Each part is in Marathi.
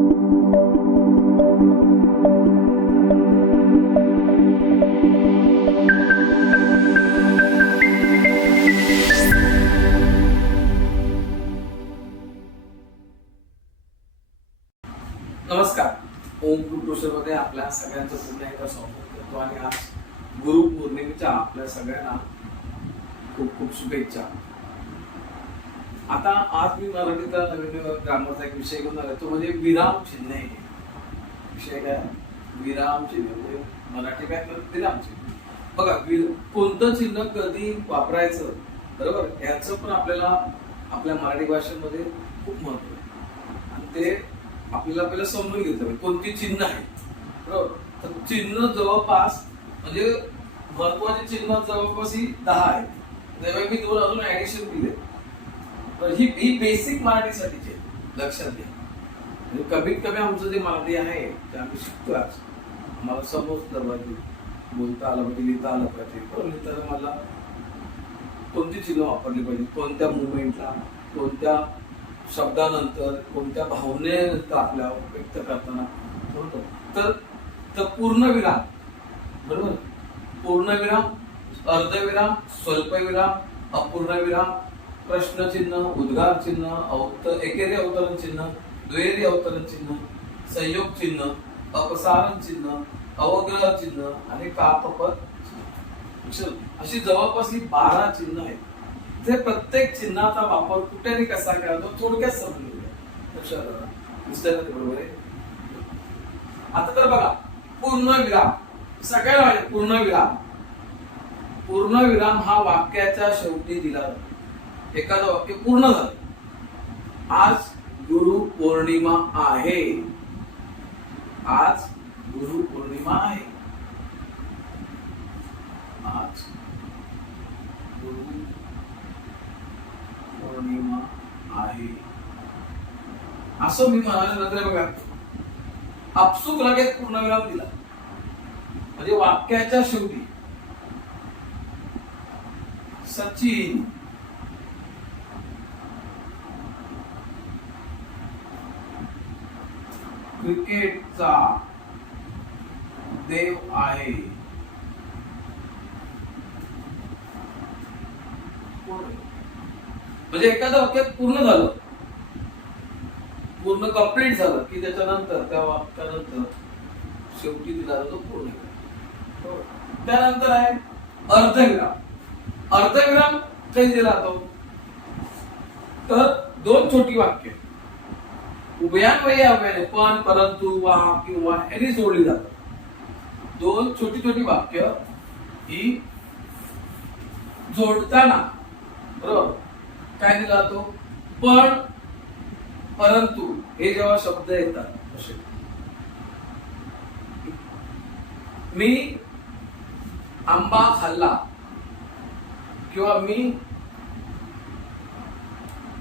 नमस्कार. ओममध्ये आपल्या सगळ्यांचं पुन्हा एकदा स्वागत करतो आणि आज गुरु पौर्णिमेच्या आपल्या सगळ्यांना खूप खूप शुभेच्छा. आता आज मी मराठीचा नवीन ग्रामरचा एक विषय घेऊन आलो तो म्हणजे विराम चिन्ह आहे. विषय काय? विराम चिन्ह म्हणजे मराठी काय करत विराम चिन्ह. बघा कोणतं चिन्ह कधी वापरायचं बरोबर? याचं पण आपल्याला आपल्या मराठी भाषेमध्ये खूप महत्त्व आहे. आणि ते आपल्याला आपल्याला समजून घेतलं पाहिजे. कोणती चिन्ह आहेत बरोबर? तर चिन्ह जवळपास म्हणजे महत्त्वाचे चिन्ह जवळपास ही दहा आहेत. त्यामुळे मी दोन अजून ऍडिशन दिले तर ही ही बेसिक मराठीसाठीची आहे. लक्षात घ्या. म्हणजे कमीत कमी आमचं जे मराठी आहे ते आम्ही शिकतो आज. आम्हाला समजलं पाहिजे बोलता आलं पाहिजे लिहिता आलं पाहिजे. बरोबर लिहिताना मला कोणती चिन्ह वापरली पाहिजे? कोणत्या मुवमेंटला कोणत्या शब्दानंतर कोणत्या भावनेनंतर आपल्या व्यक्त करताना बरोबर तर तर पूर्णविराम बरोबर? पूर्णविराम अर्धविराम स्वल्पविराम अपूर्णविराम प्रश्न चिन्ह उद्गार चिन्ह अवत एकेरी अवतरण चिन्ह दुहेरी अवतरण चिन्ह संयोग चिन्ह अपसारण चिन्ह अवग्रह चिन्ह आणि कापपद चिन्ह. अशी जवळपास ही बारा चिन्ह आहेत. ते प्रत्येक चिन्हाचा वापर कुठे आणि कसा करायचा थोडक्यात समजून घेऊया बरोबर? आहे आता तर बघा पूर्णविराम. सगळ्या माहिती आहे, पूर्णविराम. पूर्णविराम हा वाक्याच्या शेवटी दिला जातो. एखादं वाक्य पूर्ण झालं. आज गुरु पौर्णिमा आहे. आज गुरु पौर्णिमा आहे. आज गुरु पौर्णिमा आहे. असं मी म्हणाल्या नंतर बघा. आपसुक लगेच पूर्णविराम दिला. म्हणजे वाक्याच्या शेवटी सचिन क्रिकेटचा देव आहे. म्हणजे एखादं वाक्यात पूर्ण झालं. पूर्ण कंप्लीट झालं की त्याच्यानंतर त्या वाक्यानंतर शेवटी दिला जातो पूर्ण त्यानंतर आहे अर्धग्राम. अर्धग्राम कधी दिला जातो तर दोन छोटी वाक्य. उभयान्वयी अव्ययाने पण परंतु वा किंवा यांनी जोडली जातात दोन छोटी छोटी वाक्य ही जोडताना बरोबर? काय दिला जातो पण परंतु हे जेव्हा शब्द येतात असे. मी आंबा खाल्ला किंवा मी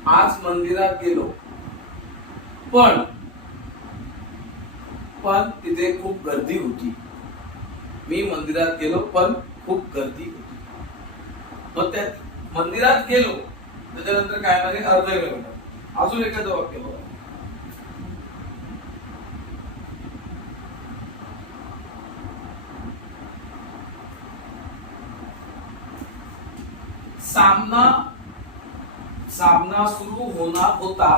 आज मंदिरात गेलो पण पण तिथे खूप गर्दी होती. मी मंदिरात गेलो पण खूप गर्दी होती. मग त्या मंदिरात गेलो त्याच्यानंतर काय म्हणजे अर्ध किलोमीटर अजून एखादं वाक्य बघा सामना सामना सुरू होणार होता.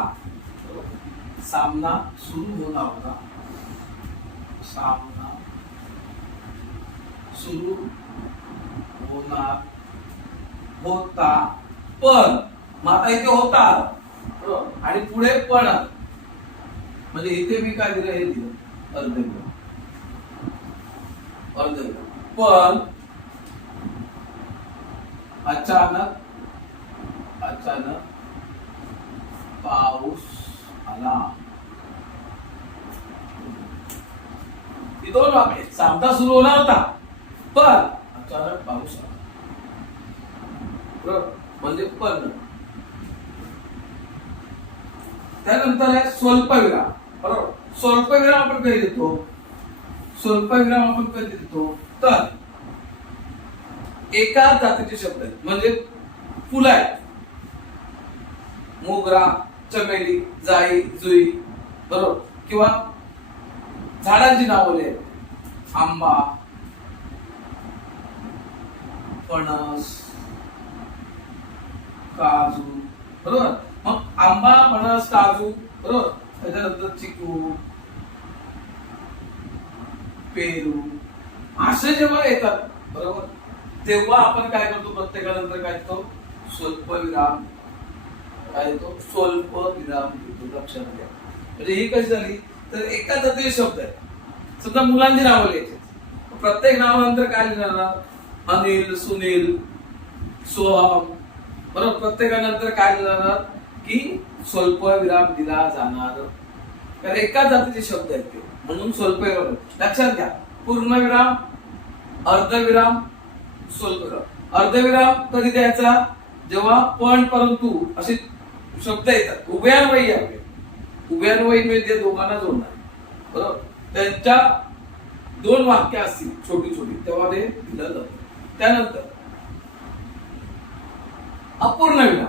सामना सुरू होता होता. सामना सुरू होणार होता. पण माता इथे होता. आणि पुढे पण. म्हणजे इथे मी काय दिलं? हे दिलं. अर्ध किलो अर्ध किलो पण अचानक अचानक पाऊस आला. दोन वाक्य सामना सुरू होणार होता. पण अचानक पाऊस आला. बरोबर म्हणजे पण. त्यानंतर आहे स्वल्पविराम. बरोबर? स्वल्पविराम आपण कधी देतो? स्वल्पविराम आपण कधी देतो? तर एका जातीचे शब्द आहेत. म्हणजे फुलं आहेत मोगरा. चमेली जाई जुई बरोबर? किंवा झाडांची नावं आंबा फणस काजू बरोबर? मग आंबा फणस काजू बरोबर? त्याच्यानंतर चिकू पेरू असे जेव्हा येतात बरोबर? तेव्हा आपण काय करतो? प्रत्येकानंतर काय करतो? स्वल्पविराम काय येतो स्वल्प विराम देतो लक्षात घ्या म्हणजे ही कशी झाली? तर एका जातीचे शब्द आहे. समजा मुलांची नावं लिहायची. प्रत्येक नावानंतर काय लिहिणार अनिल सुनील सोहम. बरोबर? प्रत्येकानंतर काय लिहिणार की स्वल्प विराम दिला जाणार. कारण एका जातीचे शब्द आहेत ते. म्हणून स्वल्प विराम लक्षात घ्या. पूर्णविराम अर्धविराम स्वल्पविराम अर्धविराम कधी द्यायचा? जेव्हा पण परंतु असे शब्द येतात. उभयान्वयी आहे उभयान्वयी म्हणजे दोघांना जोडणार. बरोबर? त्यांच्या दोन वाक्य असतील छोटी छोटी तेव्हा ते दिलं जातं त्यानंतर अपूर्ण विराम.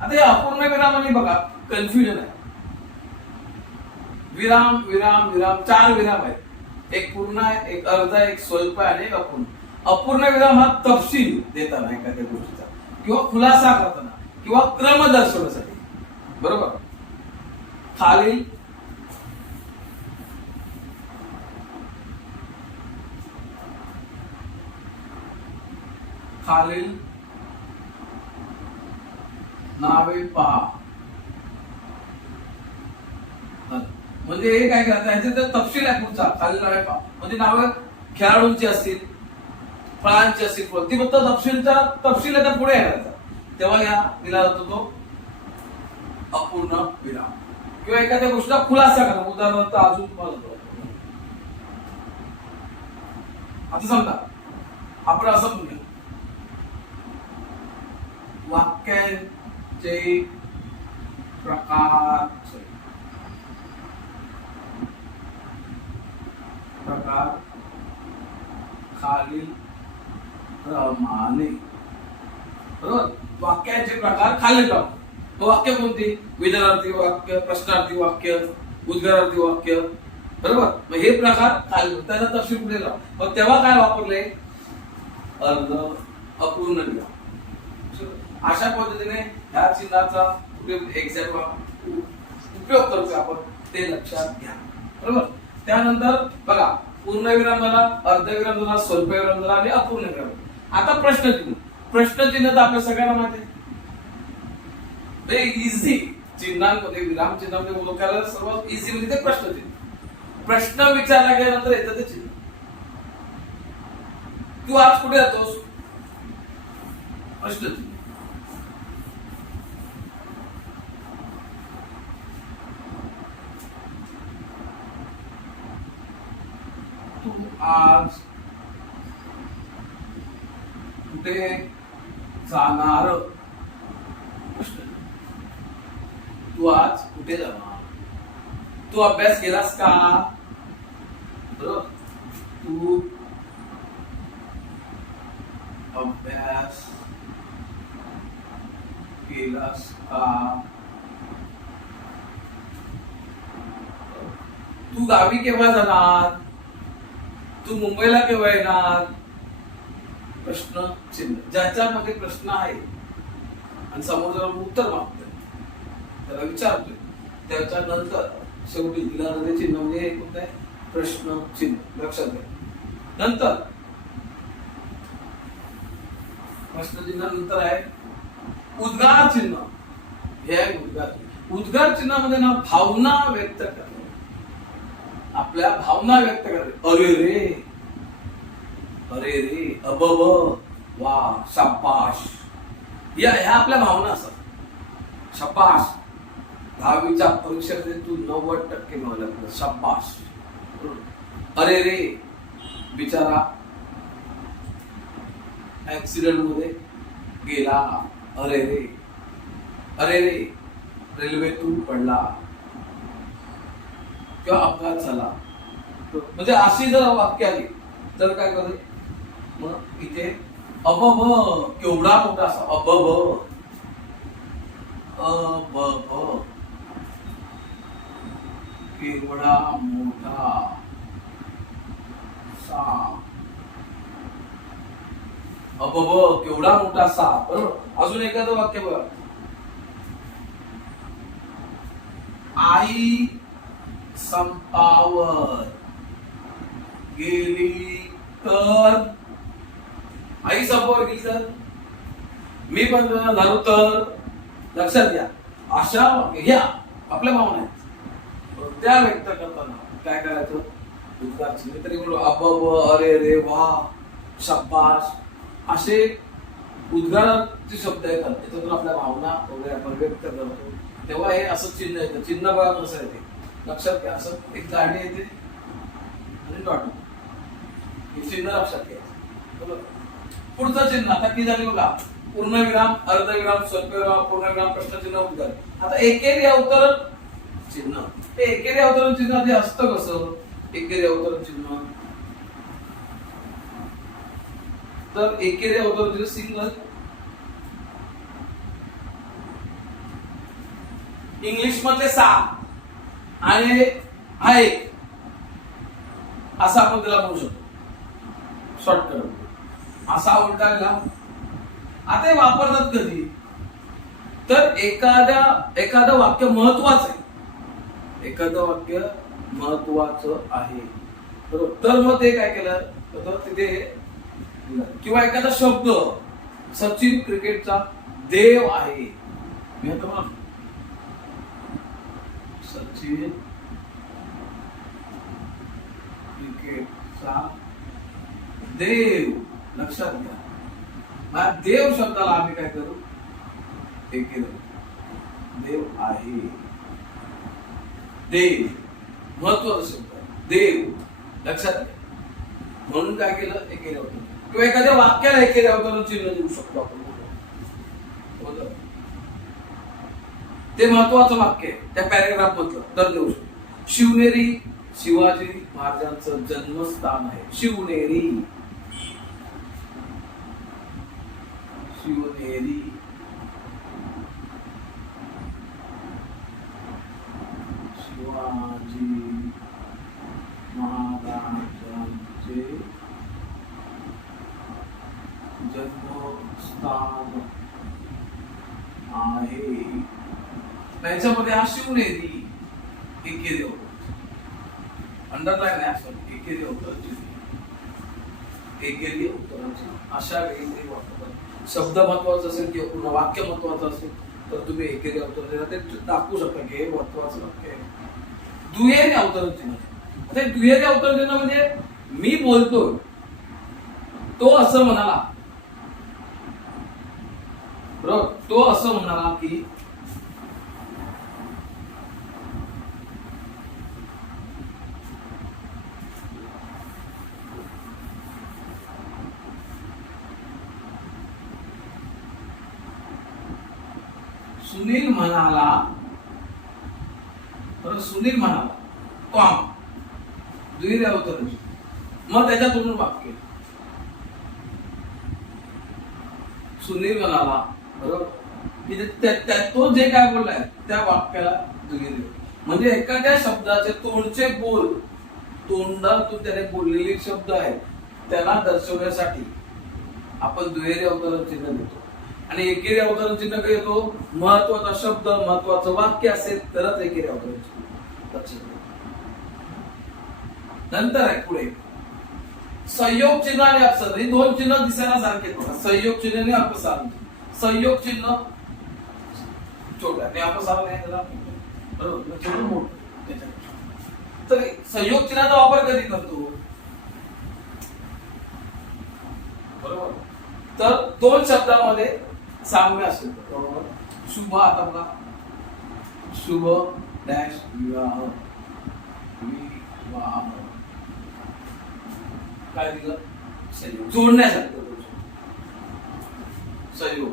आता हे अपूर्ण विरामाने बघा कन्फ्युजन आहे. विराम विराम विराम चार विराम आहेत. एक पूर्ण आहे एक अर्ध आहे एक स्वल्प आहे आणि एक अपूर्ण. अपूर्ण विराम हा तपशील देताना एखाद्या गोष्टीचा. किंवा खुलासा करताना. किंवा क्रम दर्शवण्यासाठी. बरोबर? खालील खालील नावे पहा. म्हणजे हे काय करायचं? ह्याचे तर तपशील आहे पुढचा. खालील नावे पहा. म्हणजे नावे खेळाडूंची असतील फळांची असतील फळ ती फक्त तपशीलचा तपशील आता पुढे येण्याचा तेव्हा या दिला जातो तो. अपूर्ण विराम. किंवा एखाद्या गोष्टीचा खुलासा करा. उदाहरणार्थ अजून तुम्हाला आता समजा. आपण असं म्हणूया. वाक्यांचे प्रकार प्रकार खालील प्रमाणे. बरोबर? वाक्याचे प्रकार खालील प्रमाणे. मग वाक्य कोणती विधानार्थी वाक्य प्रश्नार्थी वाक्य उद्गारार्थी वाक्य. बरोबर? मग हे प्रकार काल त्याचा तपशील कुठे मग तेव्हा काय वापरले? अर्ध अपूर्ण विराम अशा पद्धतीने ह्या चिन्हाचा एक्झॅक्ट उपयोग करतोय आपण ते लक्षात घ्या. बरोबर? त्यानंतर बघा पूर्णविराम झाला अर्धविराम झाला स्वल्पविराम झाला आणि अपूर्ण विराम आता प्रश्नचिन्ह प्रश्नचिन्ह तर आपल्या सगळ्यांना माहिती आहे. इझी चिन्हांमध्ये विराम चिन्हामध्ये ओळखायला सर्वात इझी म्हणजे ते प्रश्नचिन्ह प्रश्न विचारला गेल्यानंतर येतं ते चिन्ह. तू आज कुठे जातोस प्रश्नचिन्ह तू आज कुठे जाणार प्रश्न तू आज कुठे जाणार? तू अभ्यास केलास का? बरोबर? तू अभ्यास केलास का? तू गावी केव्हा जाणार? तू मुंबईला केव्हा येणार? प्रश्न चिन्ह. ज्याच्यामध्ये प्रश्न आहे. आणि समोर जर उत्तर मागतो त्याला विचारतोय. त्याच्यानंतर शेवटी दिला चिन्ह म्हणजे हे कोणतं आहे? प्रश्न चिन्ह. लक्षात घ्या. नंतर. प्रश्न चिन्ह नंतर आहे उद्गार चिन्ह. हे आहे उद्गार उद्गार चिन्हामध्ये ना भावना व्यक्त करणे आपल्या भावना व्यक्त करणे अरे रे. अरे रे. अबब. वा. शपाश या ह्या आपल्या भावना असतात. शपाश दहावीच्या परीक्षेमध्ये तू नव्वद टक्के मिळवलं. शाबाश अरे रे बिचारा. ऍक्सिडेंटमध्ये गेला. अरे रे. अरे रे रेल्वेतून पडला. किंवा अपघात झाला. म्हणजे अशी जर वाक्य आली तर काय करे? मग इथे अभ केवढा मोठा असा अबब. अबब. केवढा मोठा साप अबब केवढा मोठा साप बरोबर? अजून एखादं वाक्य बघा आई संपावर गेली तर? आई संपावर गेली तर? मी पण झालो तर? लक्षात घ्या. अशा घ्या आपल्या भावना आहेत. त्या व्यक्त करताना काय करायचं? उद्गार मी तरी म्हणलो अबब अरे रे वा शब्बास असे उद्गाराचे शब्द येतात. त्याच्यातून आपल्या भावना वगैरे आपण व्यक्त करतो. तेव्हा हे असं चिन्ह येतं. चिन्ह बघा कसं येते. लक्षात घ्या असं एक गाडी येते. आणि डॉट हे चिन्ह लक्षात घ्यायचं बरोबर? पुढचं चिन्ह. आता किती झाली बघा. पूर्णविराम अर्धविराम स्वल्पविराम पूर्णविराम प्रश्नचिन्ह उद्गार. आता एकेरी अवतरण चिन्ह. ते एकेरी अवतरण चिन्ह आधी असतं कसं? एकेरी अवतरण चिन्ह. तर एकेरी अवतरण चिन्ह सिंगल इंग्लिश मधले सहा आणि हा एक. असा आपण त्याला म्हणू शकतो. शॉर्टकट असा उलटायला आता हे वापरतात कधी? तर एखाद्या एखादं वाक्य महत्वाचं आहे. एखादं वाक्य महत्वाचं आहे. बरोबर? तर मग ते काय केलं? तर तिथे किंवा एखादा शब्द सचिन क्रिकेटचा देव आहे. मी सचिन क्रिकेटचा देव. लक्षात घ्या. देव शब्दाला आम्ही काय करू? हे केलं. देव आहे. देव. महत्त्वाचा शब्द देव. लक्षात म्हणून काय केलं? हे केलं होतं. किंवा एखाद्या वाक्याला हे एकेरी अवतरण चिन्ह देऊ शकतो आपण. ते महत्वाचं वाक्य आहे. त्या पॅरेग्राफ मधलं तर देऊ शकतो. शिवनेरी शिवाजी महाराजांचं जन्मस्थान आहे. शिवनेरी. शिवनेरी शिवाजी महाराजांचे जन्मस्थान आहे त्याच्यामध्ये हा शिवनेरी एकेरी अंडरलाईन आहे असं. उत्तर उत्तराची एकेरी उत्तराची अशा वेळी ते वापरतात. शब्द महत्त्वाचा असेल किंवा पूर्ण वाक्य महत्वाचं असेल तर तुम्ही एकेरी अवतरण चिन्ह ते दाखवू शकता की हे महत्वाचं वाक्य आहे. दुहेरी अवतरण चिन्ह आता दुहेरी अवतरण चिन्ह म्हणजे मी बोलतोय तो असं म्हणाला. बरोबर? तो असं म्हणाला की सुनील म्हणाला. बरं सुनील म्हणाला. कॉम दुहेरी अवतरण. मग त्याच्यातून वाक्य सुनील म्हणाला बरोबर. म्हणजे त्या- तो जे काय बोललाय त्या वाक्याला दुहेरी म्हणजे एखाद्या शब्दाचे तोंडचे बोल तोंडातून त्याने बोललेले शब्द आहेत त्याला दर्शवण्यासाठी आपण दुहेरी अवतरण चिन्ह देतो. आणि एकेरी अवतरण चिन्ह काय येतो? महत्त्वाचा शब्द महत्वाचं वाक्य असेल तरच एकेरी अवतरण चिन्ह लक्षात नंतर आहे पुढे. संयोग चिन्ह आणि अपसर हे दोन चिन्ह दिसायला सारखे संयोग चिन्ह आणि अपसारण. संयोग चिन्ह छोटा आणि अपसारण आहे त्याला. बरोबर? मोठं. तर संयोग चिन्हाचा वापर कधी करतो? बरोबर? तर दोन शब्दामध्ये साम्य असेल बरोबर शुभ आता बघा. शुभ डॅश विवाह. विवाह. काय दिलं? संयोग. जोडण्यासारखं संयोग.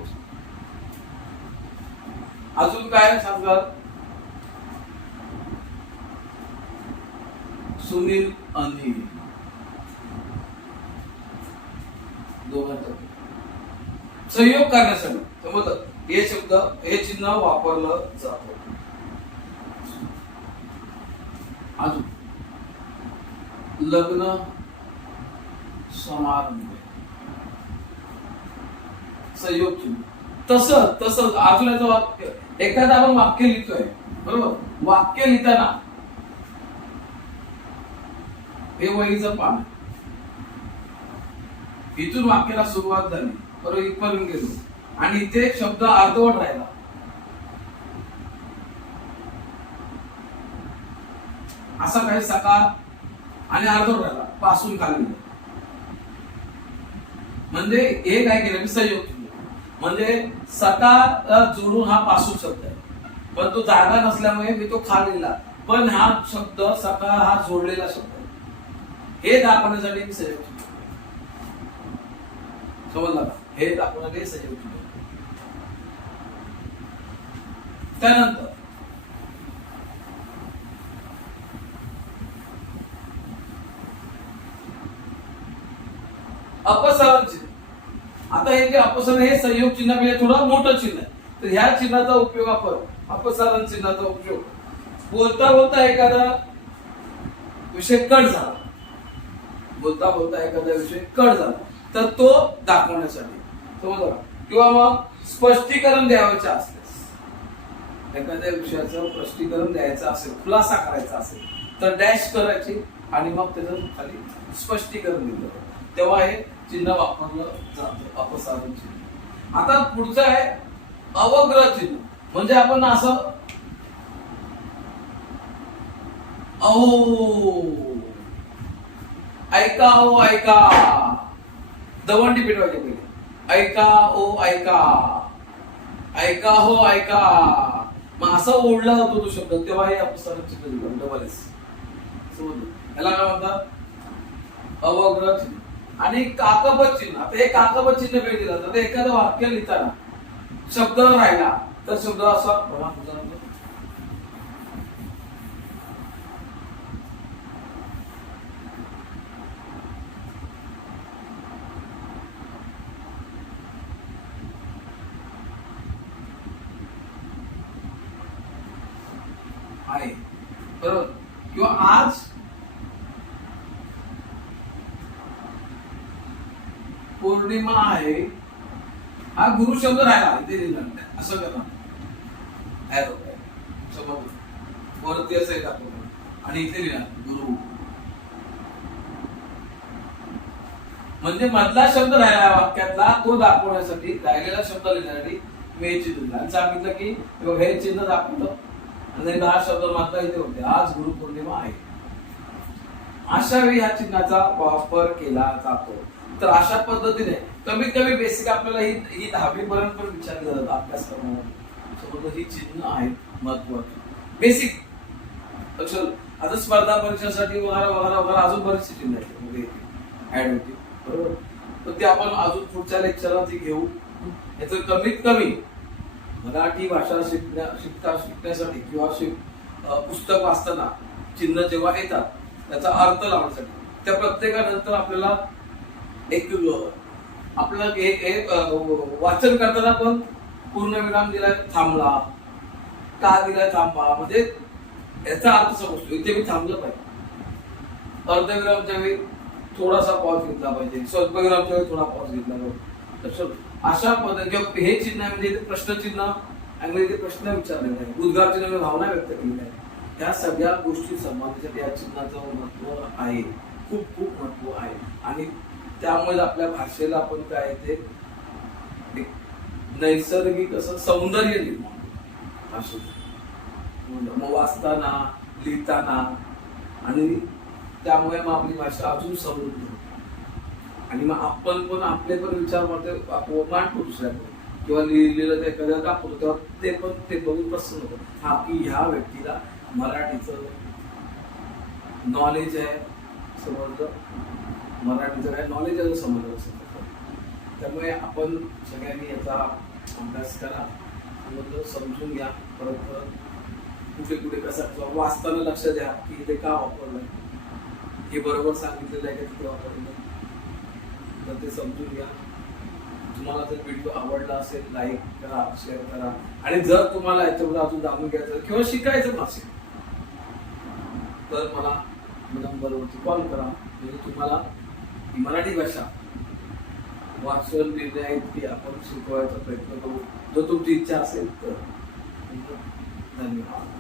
अजून काय? सांगा सुनील अनिल. दोघांचं. सहयोग करण्यासाठी. समजलं हे शब्द हे चिन्ह वापरलं जात अजून. लग्न समारंभ. सहयोग चिन्ह. तस तस अजून याचं वाक्य. एखादा आपण वाक्य लिहितोय बरोबर? वाक्य लिहिताना हे वहीचं पान. इथून वाक्याला सुरुवात झाली. बरोबर इथपर्यंत गेलो. आणि इथे एक शब्द अर्धवट राहिला. असा काही सकाळ आणि अर्धवट राहिला. पासून खाली म्हणजे हे काय केलं? मी संयोग म्हणजे सकार जोडून हा पासून शब्द आहे. पण तो जागा नसल्यामुळे मी तो खालीला पण हा शब्द सकाळ हा जोडलेला शब्द आहे. हे दाखवण्यासाठी मी संयोग समजला का? हे दाखवणारे सजीव त्यानंतर अपसरण चिन्ह आता हे जे अपसरण हे संयोग चिन्हापेक्षा म्हणजे थोडं मोठं चिन्ह आहे. तर ह्या चिन्हाचा उपयोग आपण अपसारण चिन्हाचा उपयोग. बोलता बोलता एखादा विषय कट झाला. बोलता बोलता एखादा विषय कट झाला. तर तो दाखवण्यासाठी समजलं किंवा मग स्पष्टीकरण द्यावायचे असल्यास एखाद्या विषयाचं स्पष्टीकरण द्यायचं असेल खुलासा करायचा असेल तर डॅश करायची आणि मग त्याचं खाली स्पष्टीकरण दिलं जातं. तेव्हा हे चिन्ह वापरलं जातं अपसारण चिन्ह. आता पुढचं आहे अवग्रह चिन्ह. म्हणजे आपण असं अहो ऐका अहो ऐका. दवंडी पेटवायची पहिली. ऐका ओ ऐका. ऐका हो ऐका. मग असं ओढला जातो तो शब्द तेव्हा हे अपसारण चिन्ह दिलं याला काय म्हणतात? अवग्रह चिन्ह. आणि काकबत चिन्ह. आता हे काकबत चिन्ह वेळ दिलं जातं एखादं वाक्य लिहिताना शब्द राहिला तर शब्द असा बघा, उदाहरण. आहे बरोबर किंवा आज पौर्णिमा आहे हा गुरु शब्द राहिला इथे लिहिला असं करणार ऍरो समज वरती असं एक आणि इथे लिहिला गुरु. म्हणजे मधला शब्द राहिला वाक्यातला तो दाखवण्यासाठी राहिलेला शब्द लिहिण्यासाठी मी हे चिन्ह दिलं. आणि सांगितलं की हे चिन्ह दाखवलं आणि हा शब्द मात्र इथे होते. आज गुरुपौर्णिमा आहे. अशा वेळी ह्या चिन्हाचा वापर केला जातो. तर अशा पद्धतीने कमीत कमी बेसिक आपल्याला ही ही दहावी पर्यंत पण विचारलं जातं अभ्यासक्रमामध्ये समजा ही चिन्ह आहेत महत्वाची बेसिक लक्षात आता स्पर्धा परीक्षासाठी वगैरे वगैरे वगैरे अजून बरेचसे चिन्ह आहेत. म्हणजे ऍड होते बरोबर? तर ते आपण अजून पुढच्या लेक्चरला ती घेऊ. याचं कमीत कमी मराठी भाषा शिकण्या शिकता शिकण्यासाठी किंवा शिक पुस्तक वाचताना चिन्ह जेव्हा येतात त्याचा अर्थ लावण्यासाठी. त्या प्रत्येकानंतर आपल्याला एक आपलं हे वाचन करताना पण पूर्ण विराम थांबला. का दिलाय थांबा. म्हणजे याचा अर्थ समजतो इथे मी थांबलं पाहिजे. अर्धविरामच्या वेळी थोडासा पॉज घेतला पाहिजे. स्वल्पविरामच्या वेळी थोडा पॉज घेतला पाहिजे. अशा पद्धती हे चिन्ह आहे म्हणजे प्रश्न प्रश्नचिन्ह अंग्रेजी म्हणजे प्रश्न विचारलेला आहे उद्गार चिन्ह भावना व्यक्त केली आहे त्या सगळ्या गोष्टी संबंधित या चिन्हाचं महत्त्व आहे. खूप खूप महत्त्व आहे. आणि त्यामुळे आपल्या भाषेला आपण काय ते एक नैसर्गिक असं सौंदर्य निर्माण भाषेत म्हणजे मग वाचताना लिहिताना आणि त्यामुळे मग आपली भाषा अजून समृद्ध होते. आणि मग आपण पण आपले पण विचार मारतो मांडतो दुसऱ्याकडे किंवा लिहिलेलं ते एखाद्याला दाखवतो तेव्हा ते पण ते बघून प्रसन्न होतं हा की ह्या व्यक्तीला मराठीचं नॉलेज आहे समजलं? मराठीचं काय नॉलेज आहे समजलं असं त्यामुळे आपण सगळ्यांनी याचा अभ्यास करा. समजलं समजून घ्या. परत परत कुठे कुठे कसा किंवा वाचताना लक्ष द्या की इथे का वापरलं हे बरोबर सांगितलेलं आहे का तिथे वापरलं तर ते समजून घ्या. तुम्हाला जर व्हिडिओ आवडला असेल लाईक करा शेअर करा. आणि जर तुम्हाला याच्याबद्दल अजून जाणून घ्यायचं किंवा शिकायचं असेल तर मला नंबरवरती कॉल करा. म्हणजे तुम्हाला मराठी भाषा. वाचन लिहिण्या इतकी आपण शिकवायचा प्रयत्न करू. जर तुमची इच्छा असेल तर. धन्यवाद.